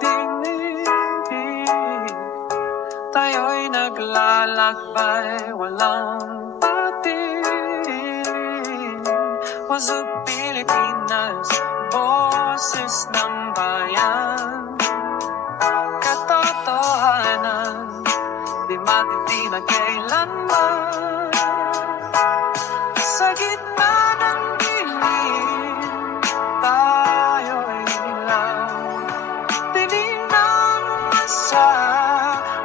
pagdinig. Tayo'y naglalakbay, walang pating. Was a Pilipinas, boses ng bayan. Katotohanan, di matitinag kailanman. Sa gitna ng dilim, tayo'y ilaw. Dilim ng masa,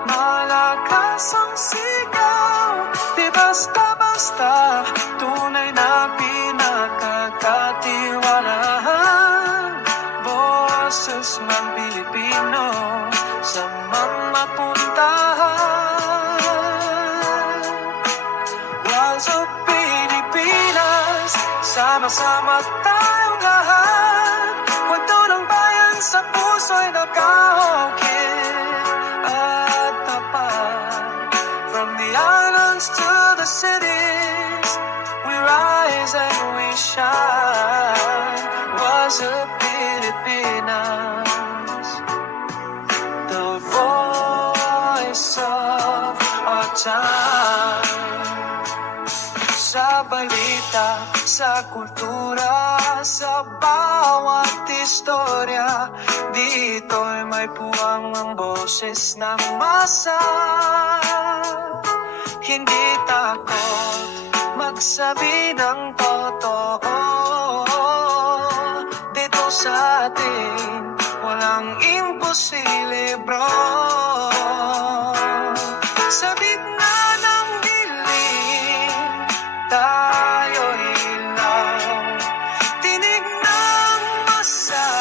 malakas ang sigaw. Di basta-basta, tunay na pinagkakatiwalaan. Boses ng Pilipino sa mga puntahan. Was a Pilipinas, sama-sama tayong lahat. Kwento ng bayan sa puso'y nakaukit at tapat. From the islands to the cities, we rise and we shine. Was a Pilipinas, the voice of our time. Sa balita, sa kultura, sa bawat istorya, dito'y may puwang ang boses ng masa. Hindi takot magsabi ng totoo. Dito sa atin, walang imposible, bro. Sa gitna ng dilim, tayo'y ilaw. Tinig ng masa,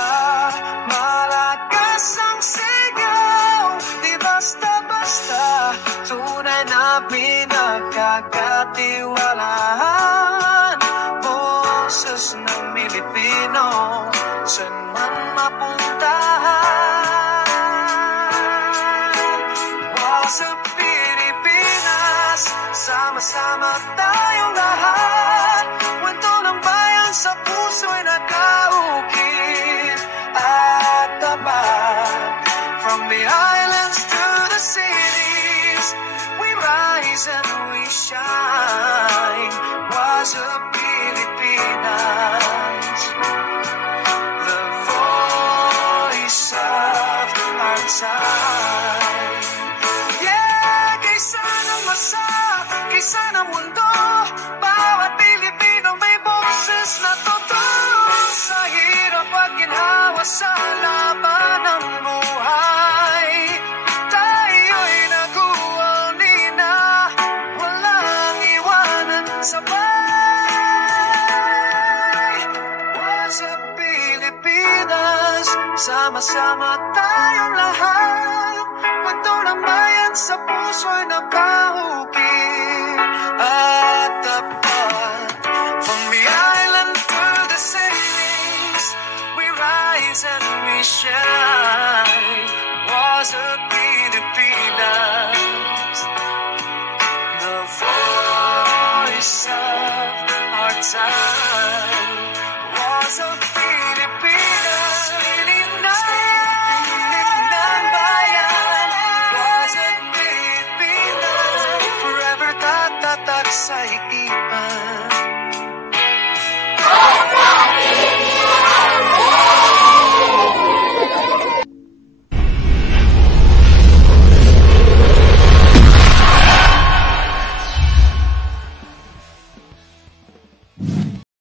malakas ang sigaw. Di basta-basta, tunay na pinagkakatiwalaan. Boses ng Pilipino, saan man mapuntahan. Was a Pilipinas, sama-sama tayong lahat. Kwento ng bayan sa puso'y nakaukit at tapat. From the islands to the cities, we rise and we shine. Was a Pilipinas, the voice of our time. Yeah, kaysa ng masa, kaysa ng mundo, bawat Pilipino may boses na totoo. Sa hirap at ginhawa, sa laban ng buhay, tayo'y nag-uuli na, walang iwanan sabay. Was a Pilipinas, sama-sama tayong lahat. Kwento ng bayan sa puso'y nakaukit at tapat. From the island to the cities, we rise and we shine. Was a Pilipinas, the voice of our time. Was a Pilipinas, piling ng bayan. Was a Pilipinas, forever tatatak sa ikipan.